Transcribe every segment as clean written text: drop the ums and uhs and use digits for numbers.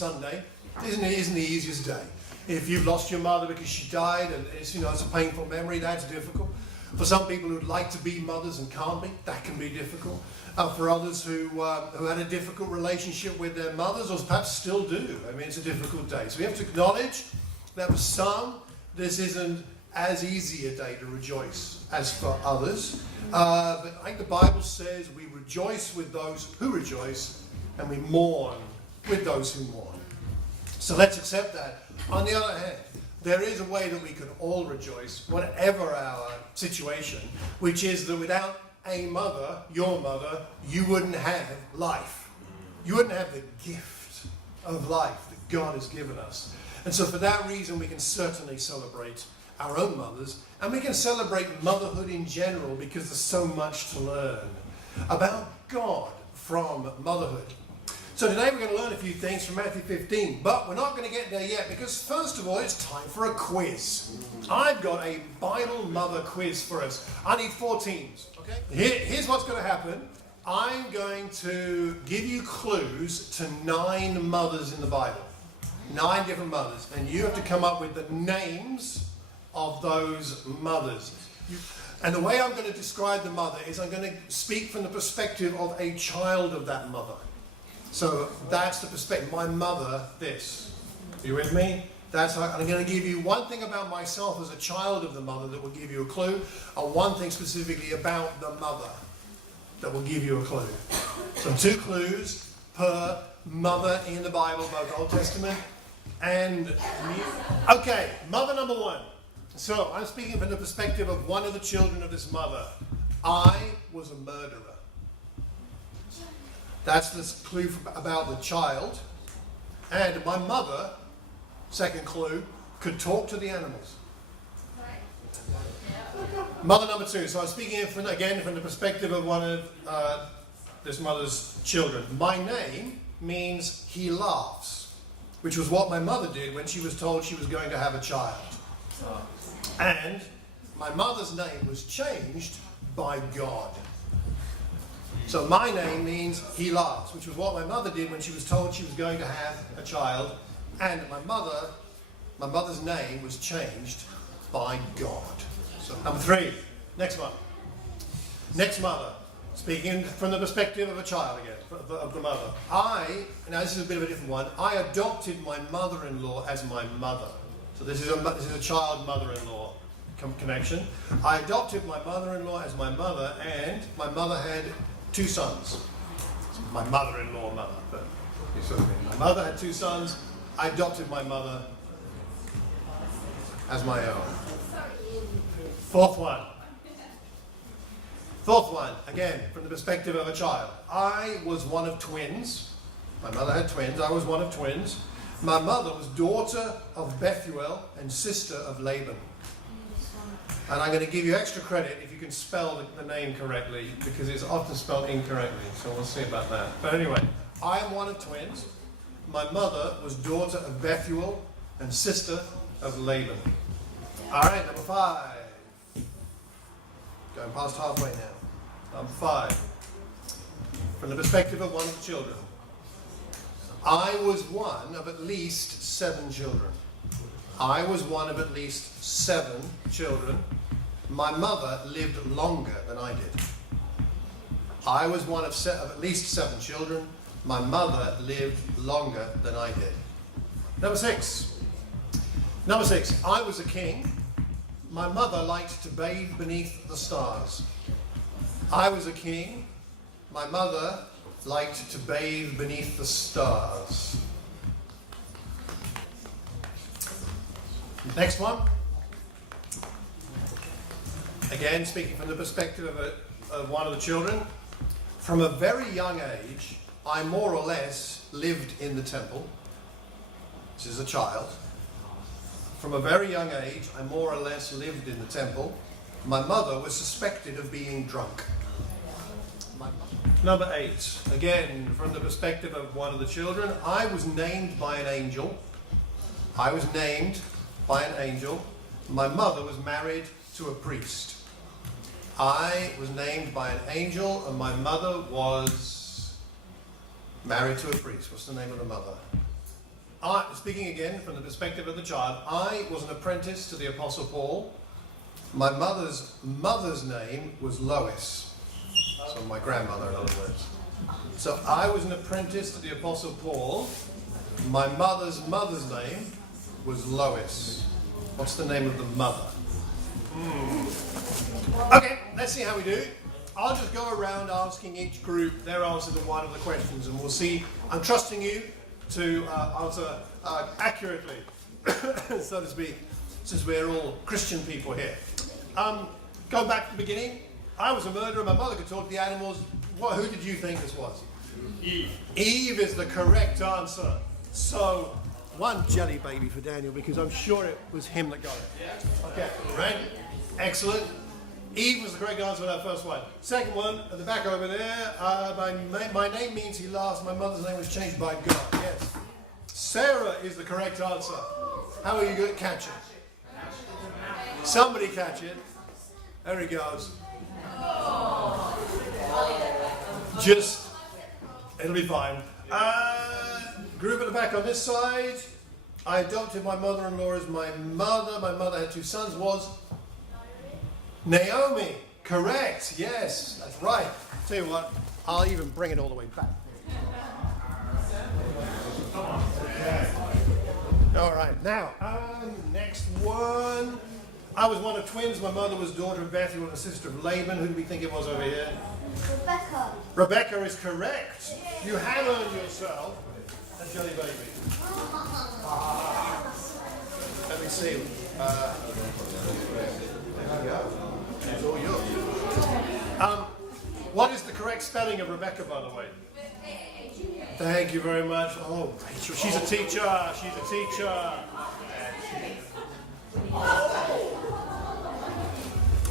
Sunday isn't the easiest day. If you've lost your mother because she died and it's a painful memory, that's difficult. For some people who'd like to be mothers and can't be, that can be difficult. For others who had a difficult relationship with their mothers, or perhaps still do, it's a difficult day. So we have to acknowledge that for some, this isn't as easy a day to rejoice as for others. But I think the Bible says we rejoice with those who rejoice, and we mourn with those who mourn. So let's accept that. On the other hand, there is a way that we can all rejoice, whatever our situation, which is that without a mother, your mother, you wouldn't have life. You wouldn't have the gift of life that God has given us. And so for that reason, we can certainly celebrate our own mothers, and we can celebrate motherhood in general because there's so much to learn about God from motherhood. So today we're going to learn a few things from Matthew 15, but we're not going to get there yet because first of all it's time for a quiz. I've got a Bible mother quiz for us. I need 4 teams. Okay? Here's what's going to happen. I'm going to give you clues to 9 mothers in the Bible. 9 different mothers, and you have to come up with the names of those mothers. And the way I'm going to describe the mother is I'm going to speak from the perspective of a child of that mother. So that's the perspective. My mother, this. Are you with me? I'm going to give you one thing about myself as a child of the mother that will give you a clue, and one thing specifically about the mother that will give you a clue. So 2 clues per mother in the Bible, both Old Testament and New. Okay, mother number 1. So I'm speaking from the perspective of one of the children of this mother. I was a murderer. That's the clue about the child. And my mother, second clue, could talk to the animals. Mother number 2. So I'm speaking again from the perspective of one of this mother's children. My name means he laughs, which was what my mother did when she was told she was going to have a child. And my mother's name was changed by God. So my name means he laughs, which was what my mother did when she was told she was going to have a child. And my mother's name was changed by God. So number 3, next one. Next mother, speaking from the perspective of a child again, of the mother. Now this is a bit of a different one. I adopted my mother-in-law as my mother. So this is a child mother-in-law connection. I adopted my mother-in-law as my mother, and my mother had 2 sons. My mother-in-law mother, but you sort of mean. My mother had 2 sons. I adopted my mother as my own. Fourth one, again, from the perspective of a child. I was one of twins. My mother had twins. I was one of twins. My mother was daughter of Bethuel and sister of Laban. And I'm going to give you extra credit if you can spell the name correctly, because it's often spelled incorrectly, so we'll see about that. But anyway, I am one of twins. My mother was daughter of Bethuel and sister of Laban. All right, number 5. Going past halfway now. Number 5. From the perspective of one of the children. I was one of at least 7 children. I was one of at least 7 children. My mother lived longer than I did. I was one of at least 7 children. My mother lived longer than I did. Number 6. I was a king. My mother liked to bathe beneath the stars. I was a king. My mother liked to bathe beneath the stars. Next one. Again, speaking from the perspective of one of the children. From a very young age, I more or less lived in the temple. This is a child. From a very young age, I more or less lived in the temple. My mother was suspected of being drunk. Number 8. Again, from the perspective of one of the children, I was named by an angel. I was named by an angel. My mother was married to a priest. I was named by an angel, and my mother was married to a priest. What's the name of the mother? speaking again from the perspective of the child, I was an apprentice to the Apostle Paul. My mother's name was Lois. So my grandmother, in other words. So I was an apprentice to the Apostle Paul. My mother's name was Lois. What's the name of the mother? Okay, let's see how we do. I'll just go around asking each group their answer to one of the questions, and we'll see. I'm trusting you to answer accurately, so to speak, since we're all Christian people here. Going back to the beginning, I was a murderer. My mother could talk to the animals. Who did you think this was? Eve. Eve is the correct answer. So, one jelly baby for Daniel, because I'm sure it was him that got it. Okay, right? Excellent. Eve was the correct answer for that first one. Second one, at the back over there, my name means he laughs. My mother's name was changed by God. Yes. Sarah is the correct answer. How are you going to catch it? Somebody catch it. There he goes. It'll be fine. Group at the back on this side. I adopted my mother-in-law as my mother. My mother had two sons. Was Naomi. Correct. Yes, that's right. Tell you what, I'll even bring it all the way back. Okay. All right. Now, next one. I was one of twins. My mother was daughter of Bethuel and a sister of Laban. Who do we think it was over here? Rebecca. Rebecca is correct. You have earned yourself a jelly baby. Let me see. There you go. It's all yours. What is the correct spelling of Rebecca, by the way? Thank you very much. Oh, Rachel. She's a teacher. She's a teacher.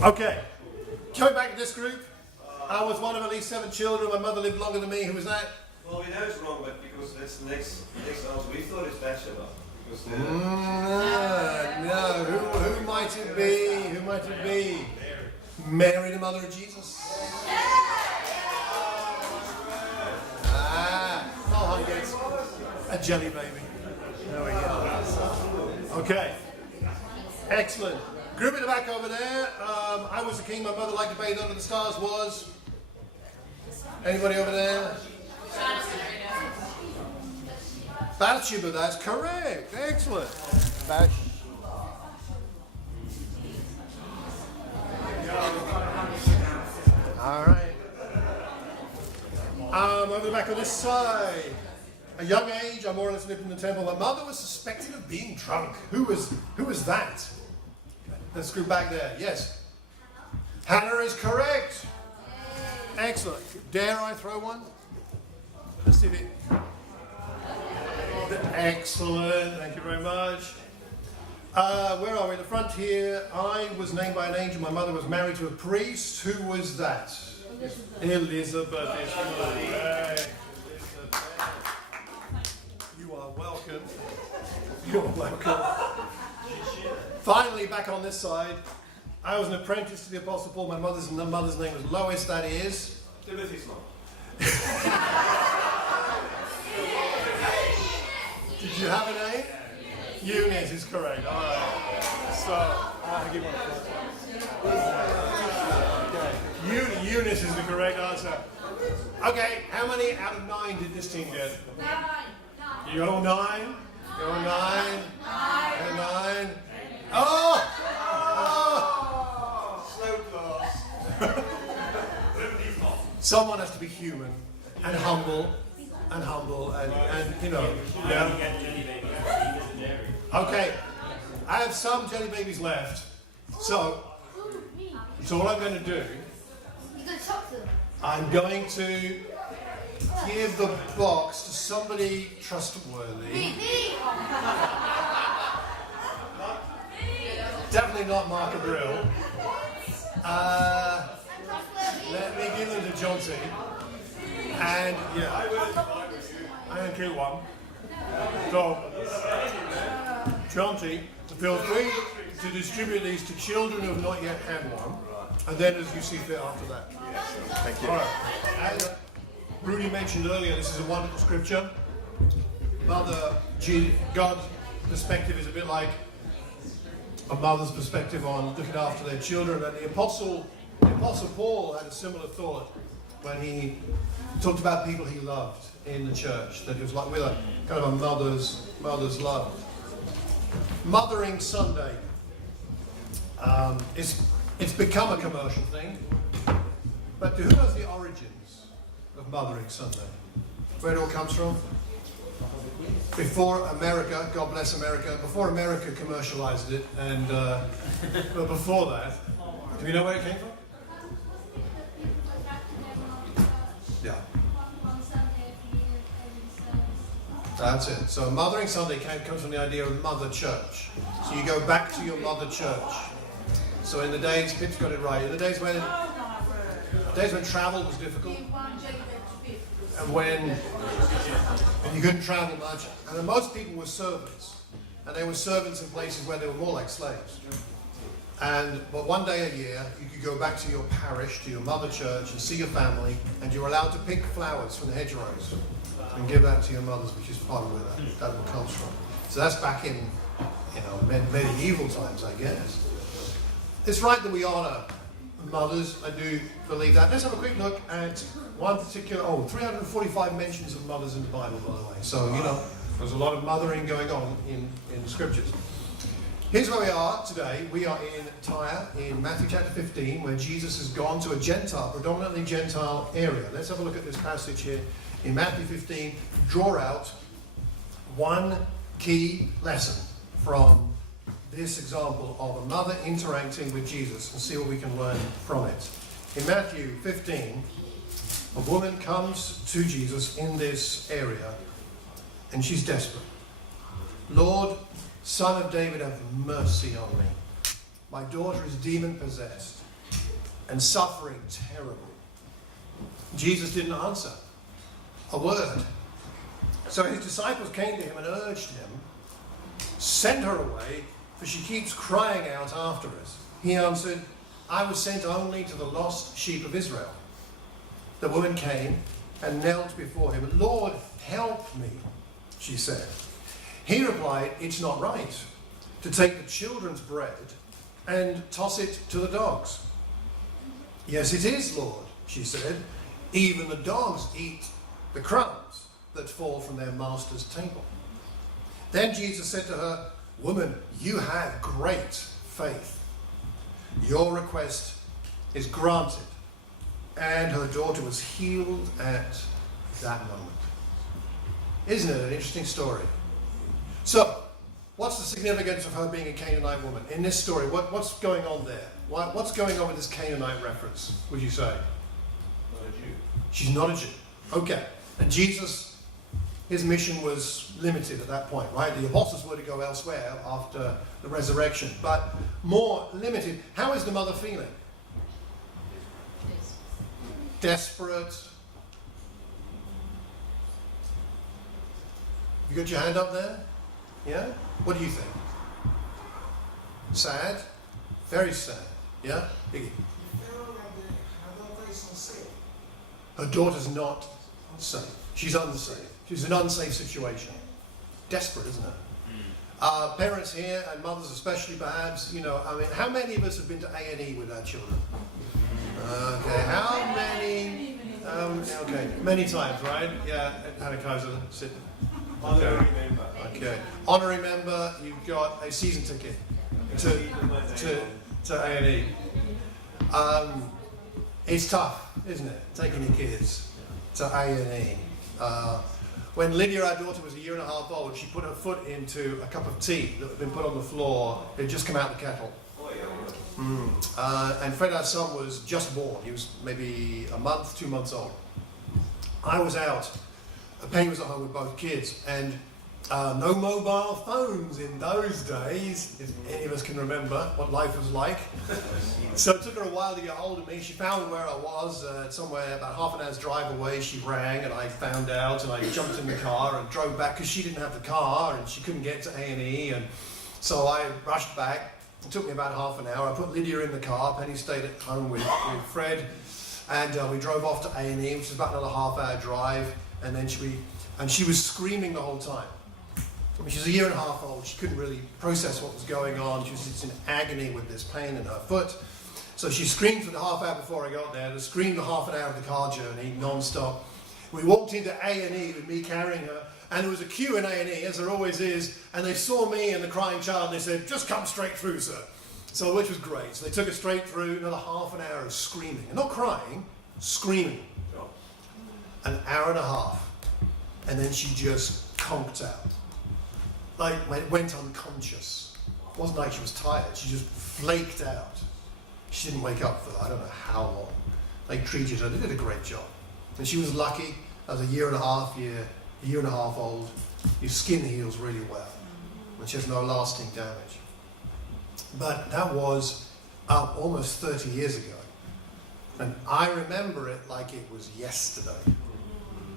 Okay. Coming back to this group. I was one of at least 7 children. My mother lived longer than me. Who was that? Well, we know it's wrong, but because that's the next answer. We thought it's Bathsheba. No. Who might it be? Who might it be? Mary, the mother of Jesus. Noel gets a jelly baby. There we go. Okay. Excellent. Group in the back over there. I was the king. My mother liked to bathe under the stars. Was anybody over there? Bathsheba, that's correct. Excellent. All right. Over the back of this side. A young age, I more or less lived in the temple. My mother was suspected of being drunk. Who was that? Let's go back there. Yes. Hannah is correct. Excellent. Dare I throw one? Let's see if it. Excellent. Thank you very much. Where are we? The front here. I was named by an angel. My mother was married to a priest. Who was that? Elizabeth is correct. You are welcome. You're welcome. Finally, back on this side, I was an apprentice to the Apostle Paul. My mother's name was Lois. That is Timothy's not. Did you have a name? Eunice is correct. All right. So, I'll give one. Okay. Eunice is the correct answer. Okay. How many out of 9 did this team get? 9. You got all 9? You got all 9? 9. Oh! Slow class. Someone has to be human and humble and you know. Yeah. Okay. I have some jelly babies left. So all I'm going to do, You got chocolate. I'm going to give the box to somebody trustworthy. Me. Definitely not Mark Abril. Let me give them to Jonty. And yeah, I'm going to keep one. So, Jonty, feel free to distribute these to children who have not yet had one. And then as you see fit after that. Thank you. All right. As Rudy mentioned earlier, this is a wonderful scripture. God's perspective is a bit like a mother's perspective on looking after their children. And the Apostle Paul had a similar thought when he talked about people he loved in the church, that it was like with a kind of a mother's love. Mothering Sunday, it's become a commercial thing, but who knows the origins of Mothering Sunday? Where it all comes from? Before America, God bless America, before America commercialized it, and but before that, do you know where it came from? Yeah. That's it. So Mothering Sunday comes from the idea of mother church. So you go back to your mother church. So in the days, Pip's got it right, in the days when travel was difficult, and when you couldn't travel much, and then most people were servants, and they were servants in places where they were more like slaves. But one day a year, you could go back to your parish, to your mother church, and see your family, and you were allowed to pick flowers from the hedgerows and give that to your mothers, which is part of where that all comes from. So that's back in, medieval times, I guess. It's right that we honour mothers. I do believe that. Let's have a quick look at one particular. 345 mentions of mothers in the Bible, by the way. So there's a lot of mothering going on in the scriptures. Here's where we are today. We are in Tyre, in Matthew chapter 15, where Jesus has gone to a predominantly Gentile area. Let's have a look at this passage here in Matthew 15. Draw out one key lesson from this example of a mother interacting with Jesus and see what we can learn from it. In Matthew 15, a woman comes to Jesus in this area and she's desperate. Lord, Son of David, have mercy on me. My daughter is demon-possessed and suffering terribly. Jesus didn't answer a word. So his disciples came to him and urged him, send her away, for she keeps crying out after us. He answered, I was sent only to the lost sheep of Israel. The woman came and knelt before him. Lord, help me, she said. He replied, it's not right to take the children's bread and toss it to the dogs. Yes, it is, Lord, she said. Even the dogs eat the crumbs that fall from their master's table. Then Jesus said to her, Woman, you have great faith. Your request is granted. And her daughter was healed at that moment. Isn't it an interesting story? So, what's the significance of her being a Canaanite woman? In this story, what's going on there? What's going on with this Canaanite reference, would you say? Not a Jew. She's not a Jew. Okay. And Jesus, his mission was limited at that point, right? The apostles were to go elsewhere after the resurrection, but more limited. How is the mother feeling? Desperate. You got your hand up there? Yeah? What do you think? Sad? Very sad. Yeah? Biggie. Her daughter's not safe. She's unsafe. She's in an unsafe situation. Desperate, isn't it? Parents here, and mothers especially perhaps, how many of us have been to A&E with our children? Okay, how many? Okay, many times, right? Yeah, Hannah Kaiser, sit. Honorary member. Okay, honorary member, you've got a season ticket to A&E. It's tough, isn't it, taking your kids to A&E. When Lydia, our daughter, was 1.5 years old, she put her foot into a cup of tea that had been put on the floor. It had just come out of the kettle. And Fred, our son, was just born. He was maybe a month, 2 months old. I was out. Penny was at home with both kids, and no mobile phones in those days, if any of us can remember what life was like. So it took her a while to get hold of me. She found where I was, somewhere about half an hour's drive away. She rang, and I found out, and I jumped in the car and drove back, because she didn't have the car, and she couldn't get to A&E, and so I rushed back. It took me about half an hour. I put Lydia in the car. Penny stayed at home with Fred, and we drove off to A&E, which is about another half-hour drive. And then she was screaming the whole time. I mean, she was a year and a half old. She couldn't really process what was going on. She was just in agony with this pain in her foot. So she screamed for the half hour before I got there. They screamed the half an hour of the car journey, non-stop. We walked into A&E with me carrying her, and there was a queue in A&E, as there always is, and they saw me and the crying child, and they said, just come straight through, sir. So, which was great. So they took her straight through, another half an hour of screaming. And not crying, screaming. An hour and a half. And then she just conked out. Like, went unconscious. It wasn't like she was tired, she just flaked out. She didn't wake up for I don't know how long. They treated her, they did a great job. And she was lucky, as a year and a half old, your skin heals really well. And she has no lasting damage. But that was almost 30 years ago. And I remember it like it was yesterday.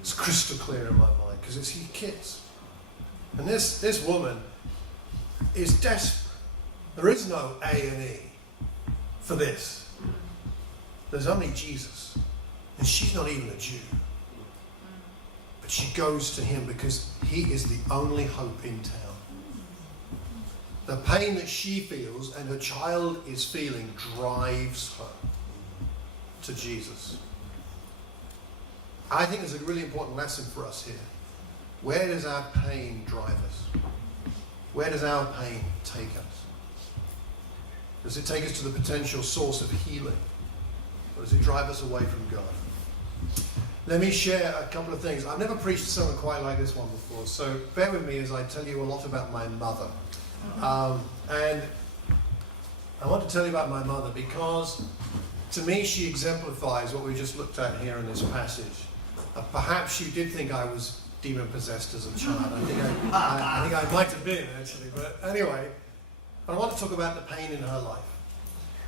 It's crystal clear in my mind, because it's your kids. And this woman is desperate. There is no A&E for this. There's only Jesus. And she's not even a Jew. But she goes to him because he is the only hope in town. The pain that she feels and her child is feeling drives her to Jesus. I think there's a really important lesson for us here. Where does our pain drive us? Where does our pain take us? Does it take us to the potential source of healing? Or does it drive us away from God? Let me share a couple of things. I've never preached a sermon quite like this one before, so bear with me as I tell you a lot about my mother. And I want to tell you about my mother because to me she exemplifies what we just looked at here in this passage. Perhaps you did think I was demon-possessed as a child. I think I might have been, actually. But anyway, I want to talk about the pain in her life.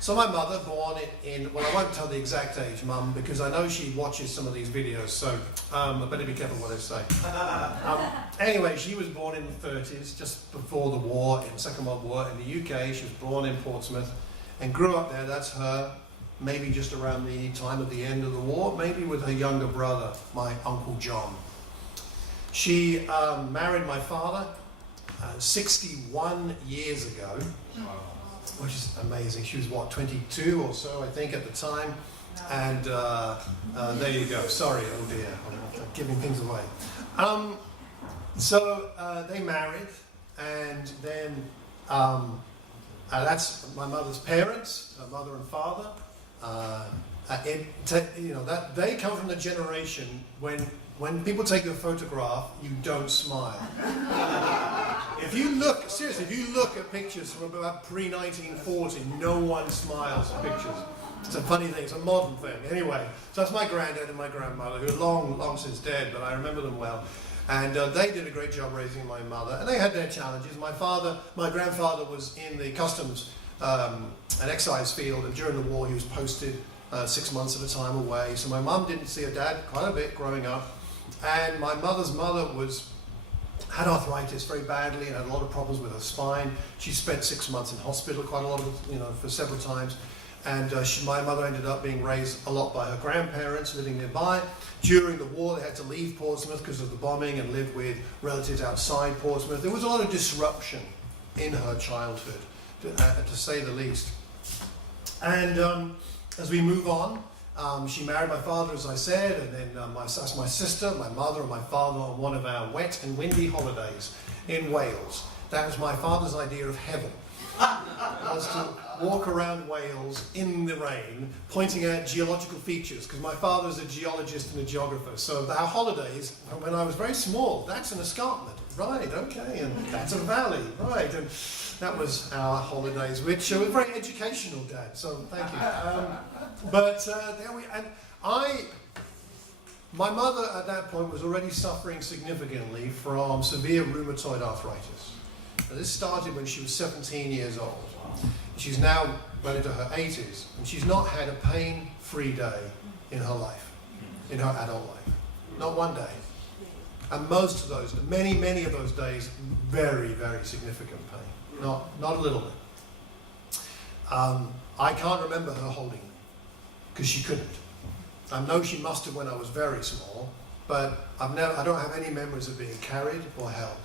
So my mother, born in well, I won't tell the exact age, Mum, because I know she watches some of these videos, so I better be careful what I say. Anyway, she was born in the 30s, just before the war, in the Second World War, in the UK. She was born in Portsmouth and grew up there. That's her, maybe just around the time of the end of the war, maybe with her younger brother, my Uncle John. She married my father 61 years ago. Which is amazing. She was, 22 or so, I think, at the time. And there you go. Sorry, oh dear, I'm giving things away. So they married, and then that's my mother's parents, her mother and father. That they come from the generation when people take a photograph, you don't smile. If you look at pictures from about pre-1940, no one smiles at pictures. It's a funny thing, it's a modern thing. Anyway, so that's my granddad and my grandmother, who are long since dead, but I remember them well. And they did a great job raising my mother, and they had their challenges. My grandfather was in the customs and excise field, and during the war he was posted 6 months at a time away. So my mum didn't see her dad quite a bit growing up. And my mother's mother had arthritis very badly and had a lot of problems with her spine. She spent 6 months in hospital, quite a lot of, for several times. And my mother ended up being raised a lot by her grandparents living nearby. During the war, they had to leave Portsmouth because of the bombing and live with relatives outside Portsmouth. There was a lot of disruption in her childhood, to say the least. And as we move on, she married my father, as I said, and then my sister, my mother, and my father on one of our wet and windy holidays in Wales. That was my father's idea of heaven. Was to walk around Wales in the rain, pointing out geological features, because my father was a geologist and a geographer. So our holidays, when I was very small, that's an escarpment, right? Okay, and that's a valley, right? And that was our holidays, which were very educational, Dad. So thank you. My mother at that point was already suffering significantly from severe rheumatoid arthritis. Now, this started when she was 17 years old. She's now well into her 80s, and she's not had a pain-free day in her life, in her adult life. Not one day. And most of those, many of those days, very, very significant pain. Not a little bit. I can't remember her holding me, because she couldn't. I know she must have when I was very small, but I don't have any memories of being carried or held.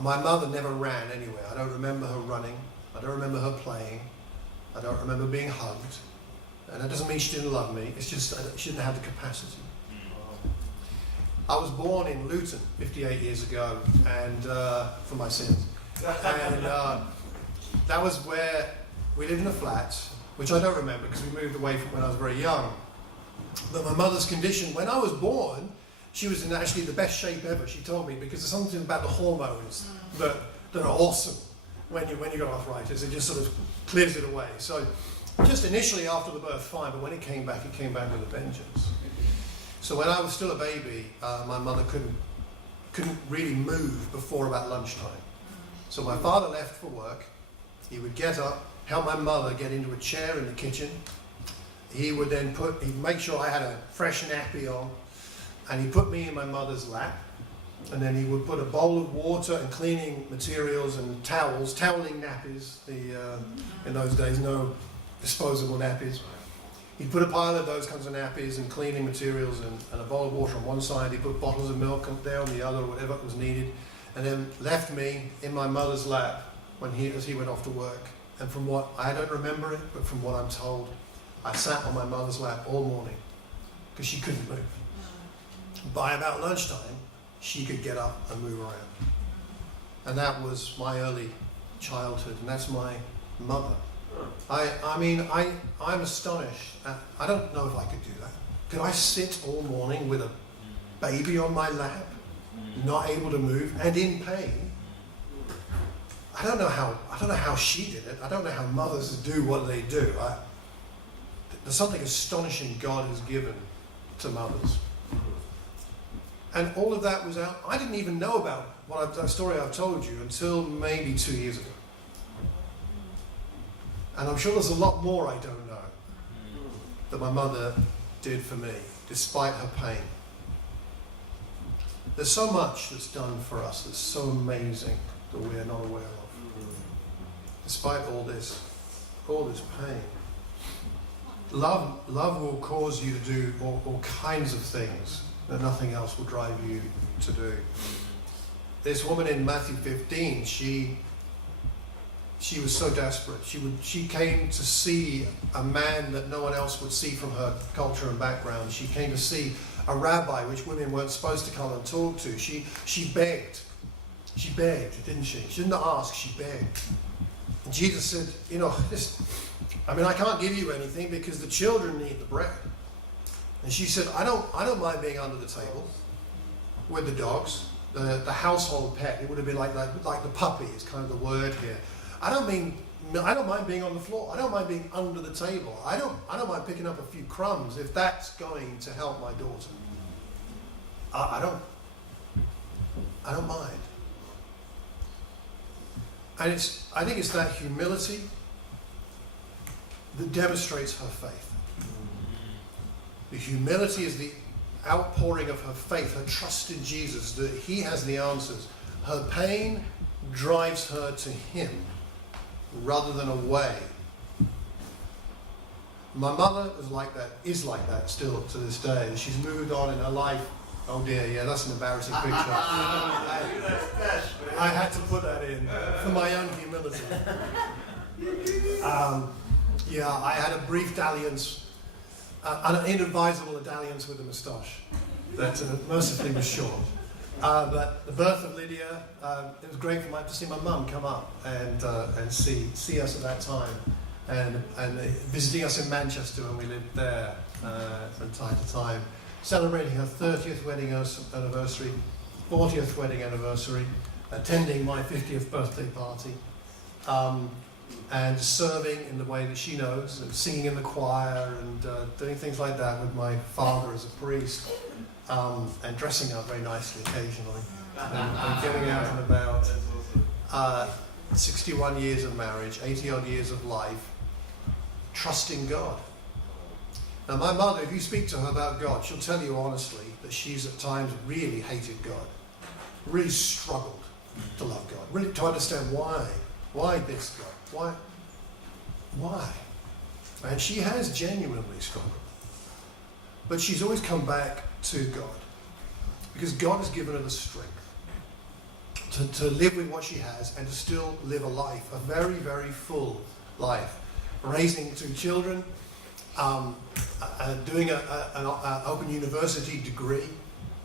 My mother never ran anywhere. I don't remember her running. I don't remember her playing. I don't remember being hugged. And that doesn't mean she didn't love me. It's just she didn't have the capacity. I was born in Luton 58 years ago, and for my sins. And that was where we lived in a flat, which I don't remember because we moved away from when I was very young. But my mother's condition, when I was born, she was in actually the best shape ever, she told me, because there's something about the hormones that are awesome when you got arthritis. It just sort of clears it away. So just initially after the birth, fine, but when it came back with a vengeance. So when I was still a baby, my mother couldn't really move before about lunchtime. So my father left for work. He would get up, help my mother get into a chair in the kitchen. He would then he'd make sure I had a fresh nappy on, and he'd put me in my mother's lap, and then he would put a bowl of water and cleaning materials and towels, toweling nappies. In those days, no disposable nappies. He'd put a pile of those kinds of nappies and cleaning materials and a bowl of water on one side. He put bottles of milk there on the other, whatever was needed, and then left me in my mother's lap as he went off to work. And from what, I don't remember it, but from what I'm told, I sat on my mother's lap all morning because she couldn't move. By about lunchtime, she could get up and move around. And that was my early childhood, and that's my mother. I'm astonished. I don't know if I could do that. Could I sit all morning with a baby on my lap, not able to move and in pain? I don't know how she did it. I don't know how mothers do what they do. There's something astonishing God has given to mothers. And all of that was out. I didn't even know about that story I've told you until maybe 2 years ago. And I'm sure there's a lot more I don't know that my mother did for me, despite her pain. There's so much that's done for us that's so amazing that we're not aware of. Despite all this pain. Love will cause you to do all kinds of things that nothing else will drive you to do. This woman in Matthew 15, she was so desperate. She came to see a man that no one else would see from her culture and background. She came to see a rabbi, which women weren't supposed to come and talk to. She begged. She begged, didn't she? She didn't ask, she begged. And Jesus said, I can't give you anything because the children need the bread. And she said, I don't mind being under the table with the dogs, the household pet. It would have been like the puppy is kind of the word here. I don't mind being on the floor. I don't mind being under the table. I don't mind picking up a few crumbs if that's going to help my daughter. I don't mind. And I think it's that humility that demonstrates her faith. The humility is the outpouring of her faith, her trust in Jesus, that he has the answers. Her pain drives her to him rather than away. My mother is like that still to this day. She's moved on in her life. Oh dear, yeah, that's an embarrassing picture. I had to put that in for my own humility. I had a brief dalliance, an inadvisable dalliance with a moustache that mercifully was short. But the birth of Lydia, it was great to see my mum come up and see us at that time, and visiting us in Manchester when we lived there from time to time, celebrating her 30th wedding anniversary, 40th wedding anniversary, attending my 50th birthday party, and serving in the way that she knows, and singing in the choir, and doing things like that with my father as a priest, and dressing up very nicely occasionally, and getting out and about. 61 years of marriage, 80 odd years of life, trusting God. Now my mother, if you speak to her about God, she'll tell you honestly that she's at times really hated God, really struggled to love God, really to understand why this God, why? And she has genuinely struggled. But she's always come back to God, because God has given her the strength to live with what she has and to still live a life, a very, very full life. Raising 2 children, doing an open university degree,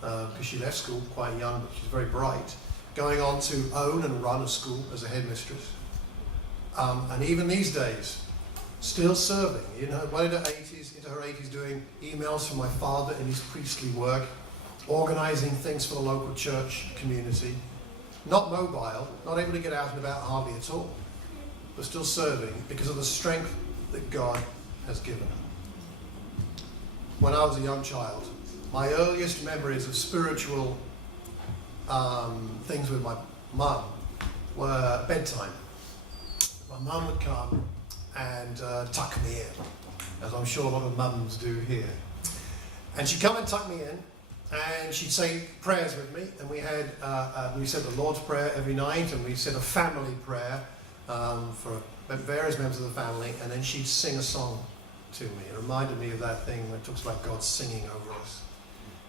because she left school quite young, but she's very bright, going on to own and run a school as a headmistress. And even these days, still serving, well into her 80s, doing emails from my father in his priestly work, organising things for the local church community, not mobile, not able to get out and about hardly at all, but still serving because of the strength that God has given her. When I was a young child, my earliest memories of spiritual things with my mum were bedtime. My mum would come and tuck me in, as I'm sure a lot of mums do here. And she'd come and tuck me in, and she'd say prayers with me. And we said the Lord's Prayer every night, and we said a family prayer for various members of the family. And then she'd sing a song to me. It reminded me of that thing when it talks about God singing over us.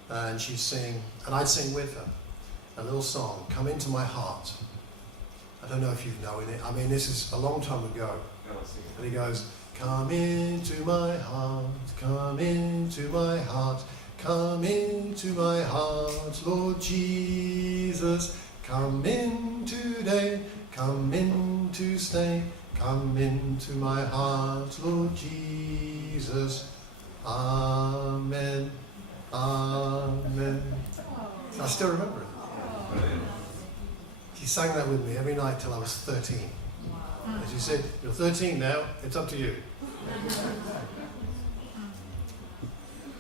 And she'd sing, and I'd sing with her, a little song, Come Into My Heart. I don't know if you've known it. I mean, this is a long time ago. And he goes, come into my heart, come into my heart, come into my heart, Lord Jesus. Come in today, come in to stay, come into my heart, Lord Jesus. Amen, amen. I still remember it. She sang that with me every night till I was 13. And she said, you're 13 now, it's up to you.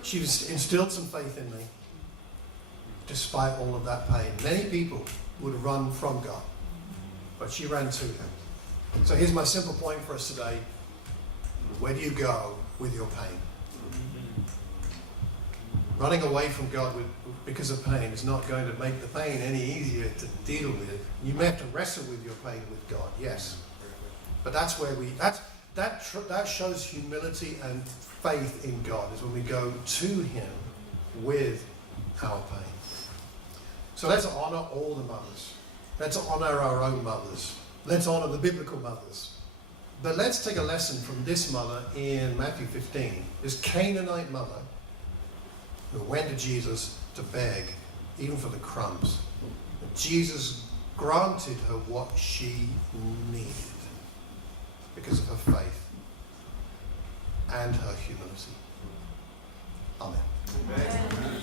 She instilled some faith in me, despite all of that pain. Many people would run from God, but she ran to Him. So here's my simple point for us today. Where do you go with your pain? Running away from God because of pain is not going to make the pain any easier to deal with. You may have to wrestle with your pain with God, yes. But that's where that shows humility and faith in God, is when we go to Him with our pain. So let's honour all the mothers. Let's honour our own mothers. Let's honour the biblical mothers. But let's take a lesson from this mother in Matthew 15. This Canaanite mother who went to Jesus to beg, even for the crumbs. And Jesus granted her what she needed because of her faith and her humility. Amen. Amen.